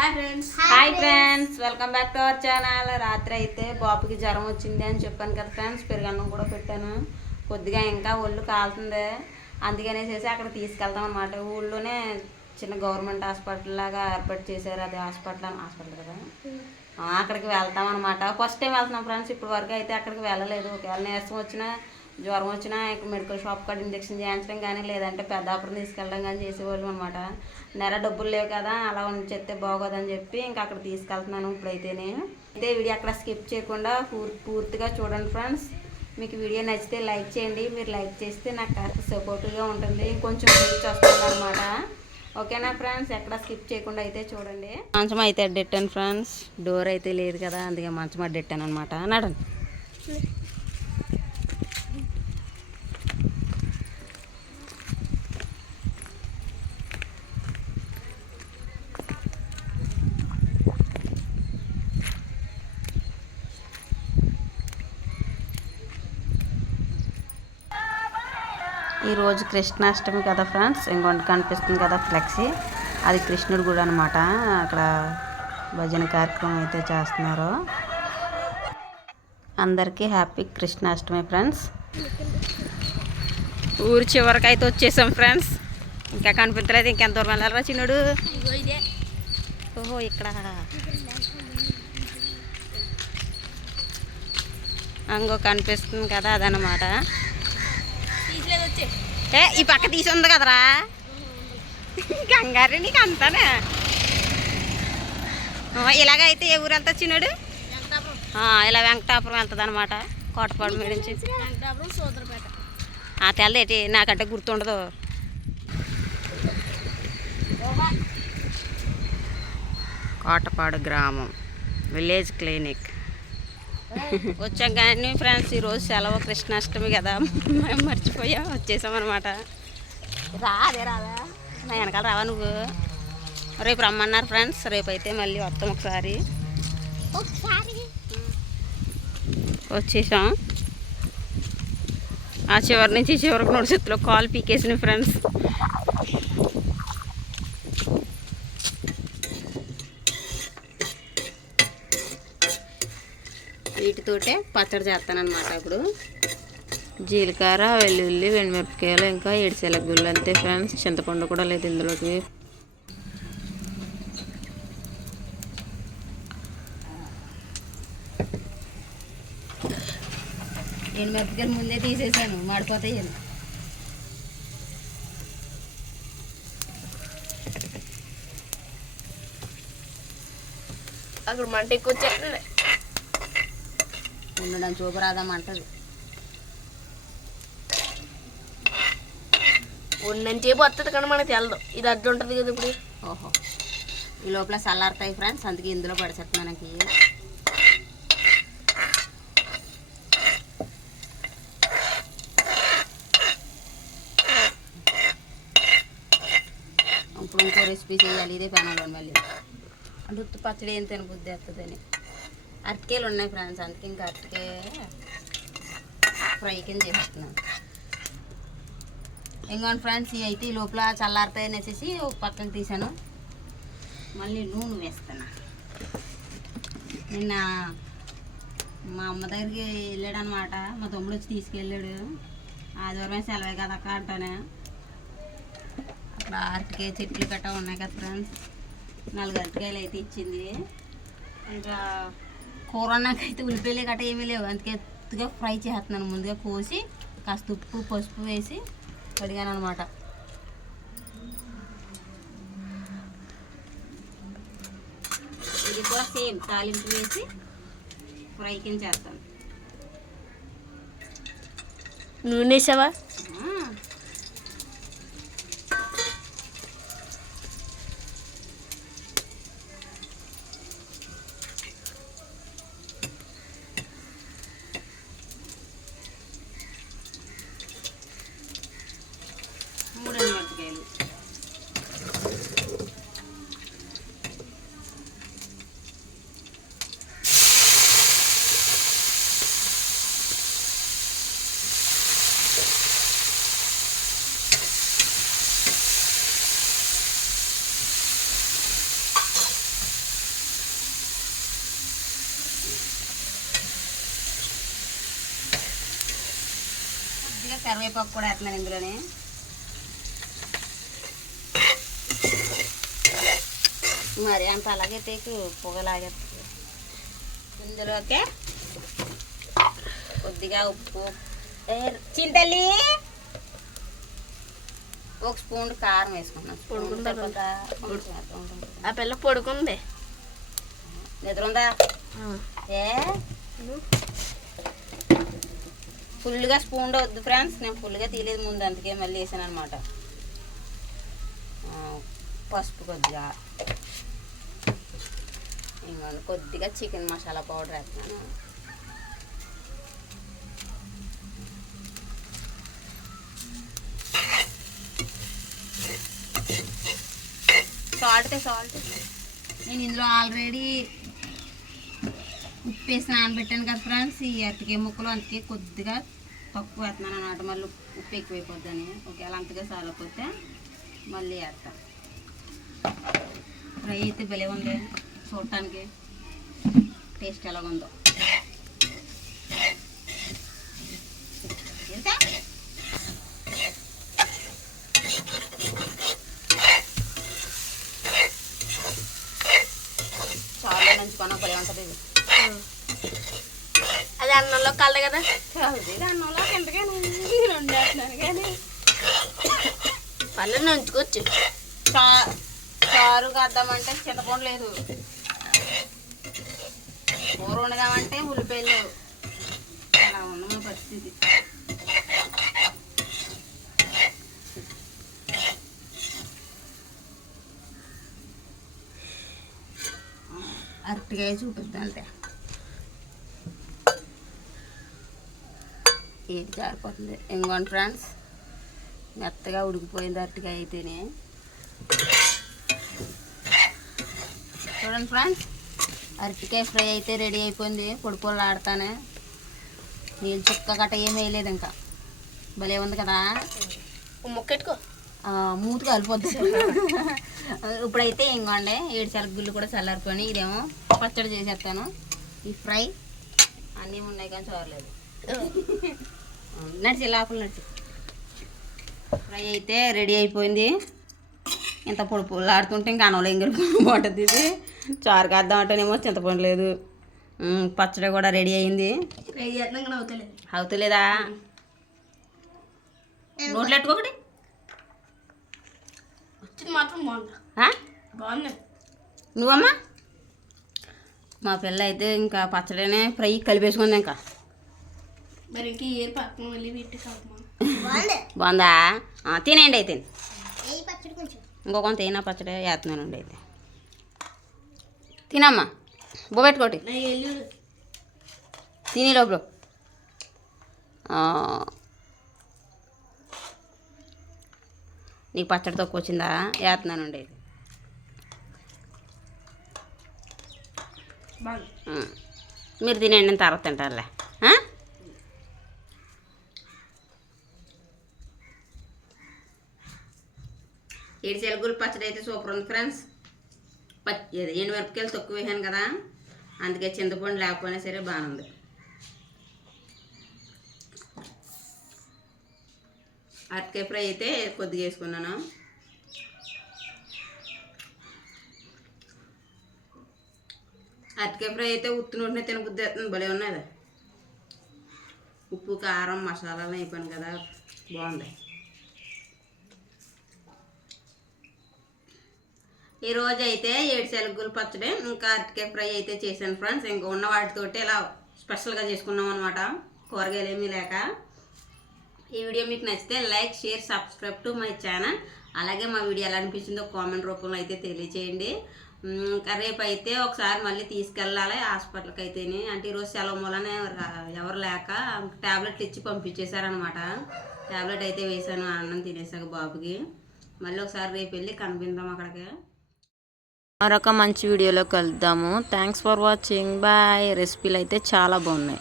Hi friends hi friends welcome back to our channel రాత్రి అయితే బాబుకి జ్వరం వచ్చింది అని చెప్పాను కదా ఫ్రెండ్స్ పెరుగన్నం కూడా పెట్టాను. కొద్దిగా ఇంకా ఒళ్ళు కాలుతుంది. అందుకనేసేసి అక్కడ తీసుకెళ్తాం అనమాట ఊళ్ళోనే చిన్న గవర్నమెంట్ హాస్పిటల్ లాగా ఏర్పాటు చేశారు. అది హాస్పిటల్ హాస్పిటల్ కదా? ఆ, అక్కడికి వెళ్తాం అనమాట ఫస్ట్ టైం వెళ్తున్నాం ఫ్రెండ్స్ ఇప్పుడు వరకు అయితే అక్కడికి వెళ్ళలేదు. ఒకవేళ నీరసం వచ్చినా జ్వరం వచ్చినా మెడికల్ షాప్ కాడ ఇంజక్షన్ చేయించడం కానీ లేదంటే పెద్ద ఆపరేషన్ తీసుకెళ్ళడం కానీ చేసేవాళ్ళం అనమాట నెల డబ్బులు లేవు కదా అలా ఉంచేస్తే బాగోదని చెప్పి ఇంకా అక్కడ తీసుకెళ్తున్నాను ఇప్పుడైతేనే. అయితే వీడియో అక్కడ స్కిప్ చేయకుండా పూర్తిగా చూడండి ఫ్రెండ్స్. మీకు వీడియో నచ్చితే లైక్ చేయండి. మీరు లైక్ చేస్తే నాకు కాస్త సపోర్ట్గా ఉంటుంది. ఇంకొంచెం రీచ్ వస్తుంది అనమాట ఓకేనా ఫ్రెండ్స్? ఎక్కడ స్కిప్ చేయకుండా అయితే చూడండి. మంచం అయితే అడ్డెట్టాను ఫ్రెండ్స్. డోర్ అయితే లేదు కదా అందుకే మంచం అడ్డెట్టాను అనమాట నడండి ఈరోజు కృష్ణాష్టమి కదా ఫ్రెండ్స్? ఇంకొంటి కనిపిస్తుంది కదా ఫ్లెక్సీ. అది కృష్ణుడు గుడి అనమాట అక్కడ భజన కార్యక్రమం అయితే చేస్తున్నారు. అందరికీ హ్యాపీ కృష్ణాష్టమి ఫ్రెండ్స్. ఊరి చివరికి అయితే వచ్చేసాం ఫ్రెండ్స్. ఇంకా కనిపించలేదు. ఇంకెంత దూరం వెళ్ళారా చిన్నుడు? ఓహో ఇక్కడ. అంగో కనిపిస్తుంది కదా అదనమాట ఏ ఈ పక్క తీసి ఉంది కదరా. కంగారు నీకు అంతానే? ఇలాగైతే ఏ ఊరు వెళ్తా చిన్నాడు? ఇలా వెంకటాపురం వెళ్తుంది అనమాట కోటపాడు మీద నుంచి. ఆ తెల్లదేటి నాకంటే గుర్తుండదు. కోటపాడు గ్రామం విలేజ్ క్లినిక్. వచ్చాం కానీ ఫ్రెండ్స్ ఈరోజు సెలవు కృష్ణాష్టమి కదా. మేము మర్చిపోయాం వచ్చేసాం అనమాట రాదే రాదా? నా వెనకాల రావా నువ్వు? రేపు రమ్మన్నారు ఫ్రెండ్స్ రేపు అయితే మళ్ళీ వస్తాం ఒకసారి. వచ్చేసాం. ఆ చివరి నుంచి చివరికి నోటి చేతిలో కాల్ పీకేసిన ఫ్రెండ్స్. వీటితోటే పచ్చడి చేస్తానన్నమాట ఇప్పుడు. జీలకర్ర వెల్లుల్లి వెండిమిరపకాయలు ఇంకా ఏడుసేల గుళ్ళు అంతే ఫ్రెండ్స్. చింతపండు కూడా లేదు ఇందులోకి. నేను మిరపకాయలు ముందే తీసేసాను మాడిపోతాయి అని. అక్కడ మంట ఎక్కువ వచ్చేస్తుంది. ఉండడం చూపరాదామంటది ఉన్నంతసేపు వస్తుంది కానీ మనకు తెలదు. ఇది అడ్డు ఉంటుంది కదా ఇప్పుడు. ఓహో. ఈ లోపల చల్లారుతాయి ఫ్రెండ్స్ అందుకే ఇందులో పడిచేస్తున్నాను మనకి. ఇప్పుడు ఇంకో రెసిపీ చేయాలి ఇదే పెనంలో మళ్ళీ. అంటే పచ్చడి ఏం తినబుద్ధి వస్తుందని అరటికాయలు ఉన్నాయి ఫ్రెండ్స్ అందుకే ఇంకా అరటికాయ ఫ్రై కింద చేస్తున్నాను ఇంకోండి ఫ్రెండ్స్ ఇవి అయితే ఈ లోపల చల్లారుతాయి అనేసి ఒక పక్కన తీసాను. మళ్ళీ నూనె వేస్తున్నా. నిన్న మా అమ్మ దగ్గరికి వెళ్ళాడు అనమాట మా తమ్ముడు వచ్చి తీసుకెళ్ళాడు. ఆదివారం సెలవే కదా అక్క అంటానే. అక్కడ అరటికాయ చెట్లు గట్టా ఉన్నాయి కదా ఫ్రెండ్స్ నాలుగు అరటికాయలు అయితే ఇచ్చింది. ఇంకా కూర నాకైతే ఉల్లిపాయలు గట్ట ఏమీ లేవు. అందుకే ఎత్తుగా ఫ్రై చేస్తున్నాను. ముందుగా కోసి కాస్త ఉప్పు పసుపు వేసి కడిగాను అనమాట ఇది కూడా సేమ్ తాలింపు వేసి ఫ్రై కింద చేస్తాను. నూనె వేసావా ఆ, మూడు మిరపకాయలు కరివేపాకు కూడా వేస్తున్నాను ఇందులోనే. మరి అంత అలాగే తేకు పొగలాగే ఇందులోకే కొద్దిగా ఉప్పు. చింతల్లి! ఒక స్పూన్ కారం వేసుకున్నాం. ఆ పిల్ల పడుకుంది నిద్ర ఉందా? ఏ? ఫుల్గా స్పూన్ వద్దు ఫ్రెండ్స్. నేను ఫుల్గా తీయలేదు ముందు అందుకే మళ్ళీ వేసాను అనమాట పసుపు కొద్దిగా. ఇంకోండి కొద్దిగా చికెన్ మసాలా పౌడర్ వేస్తాను సాల్ట్ సాల్ట్ నేను ఇందులో ఆల్రెడీ ఉప్పు నానబెట్టాను కదా ఫ్రెండ్స్. ఈ అతికే ముక్కలు అందుకే కొద్దిగా తక్కువ వేస్తున్నాను అనమాట మళ్ళీ ఉప్పు ఎక్కువైపోద్దని. ఒకవేళ అంతగా సాలకపోతే మళ్ళీ వేస్తా. ఫ్రై అయితే భలే ఉంది. చూడటానికి టేస్ట్ ఎలాగుందో చాలా మంచి పని భలే ఉంటుంది ఇది. అన్నంలో కలదు కదా? రెండు వేస్తున్నాను కానీ. పళ్ళని ఉంచుకోవచ్చు చా చారు కద్దామంటే చింతపండు లేదు. కూర వండదామంటే ఉల్లిపాయలు లేవు. అలా ఉన్న పరిస్థితి. అరటికాయ చూపిస్తాను ఏది జారిపోతుంది ఇంకోండి ఫ్రెండ్స్ మెత్తగా ఉడికిపోయింది అరటికాయ అయితేనే. చూడండి ఫ్రెండ్స్ అరటికాయ ఫ్రై అయితే రెడీ అయిపోయింది. పొడి పొడి ఆడతానే. నీళ్ళు చుక్క గట్ట ఏం వేయలేదు ఇంకా. భలే ఉంది కదా? ముక్కెట్టుకో. మూతి కలిపోద్ది. ఇప్పుడైతే ఇంకోండి ఏడు సెలగు గుళ్ళు కూడా చల్లారిపోయి ఇదేమో పచ్చడి చేసేస్తాను. ఈ ఫ్రై అన్నీ ఉన్నాయి కానీ చూడలేదు. నడిచి లోపల నడిచి. ఫ్రై అయితే రెడీ అయిపోయింది. ఇంత పొడి ఆడుతుంటే ఇంకా అనంలో ఎంగిరి బాగుంటుంది ఇది చారు కాద్దాం అంటేనేమో చింతపండు లేదు. పచ్చడి కూడా రెడీ అయింది. అవుతలేదు నోట్లు? బాగుంది. నువ్వమ్మా? మా పిల్ల అయితే ఇంకా పచ్చడినే ఫ్రై కలిపేసుకుంది ఇంకా. మరి ఇంక ఏరు పక్కన మళ్ళీ పెట్టి కాకమా బాగుందా? తినేయండి అయితే. ఇంకో కొంత అయినా పచ్చడి వేస్తున్నానండి అయితే. తినమ్మా. బో పెట్టుకోటి. తిని లోపల. ఆ, నీకు పచ్చడి తక్కువ వచ్చిందా? వేస్తున్నానండి అయితే. మీరు తినేయండి తర్వాత తింటారులే ఏడు సెలగులు పచ్చడి అయితే సూపర్ ఉంది ఫ్రెండ్స్. పచ్చి ఎండు మిరపకాయలు తక్కువ వేసాను కదా. అందుకే చింతపండు లేకపోయినా సరే బాగుంది ఉంది. అరటికాయ ఫ్రై అయితే కొద్దిగా వేసుకున్నాను. అరటికాయ ఫ్రై అయితే ఉత్తి నూనె తినబుద్ధి అవుతుంది. భలే ఉన్నది ఉప్పు కారం మసాలాలు అయిపోయాను కదా. బాగుంది. ఈ రోజు అయితే ఏడు సెలగులు పచ్చడి ఇంకా అరటికాయ ఫ్రై అయితే చేశాను ఫ్రెండ్స్. ఇంకా ఉన్న వాటితోటి ఇలా స్పెషల్గా చేసుకున్నాం అనమాట కూరగాయలు ఏమీ లేక. ఈ వీడియో మీకు నచ్చితే like share subscribe to my channel. అలాగే మా వీడియో ఎలా అనిపించిందో కామెంట్ రూపంలో అయితే తెలియచేయండి. ఇంకా రేపు అయితే ఒకసారి మళ్ళీ తీసుకెళ్ళాలి హాస్పిటల్కి అయితేనే అంటే ఈరోజు సెలవు మూలన ఎవరు లేక ట్యాబ్లెట్లు ఇచ్చి పంపించేశారనమాట ట్యాబ్లెట్ అయితే వేసాను అన్నం తినేసాక బాబుకి. మళ్ళీ ఒకసారి రేపు వెళ్ళి కనిపిద్దాం అక్కడికి. మరొక మంచి వీడియోలో కలుద్దాము. థ్యాంక్స్ ఫర్ వాచింగ్ బాయ్ రెసిపీలు అయితే చాలా బాగున్నాయి.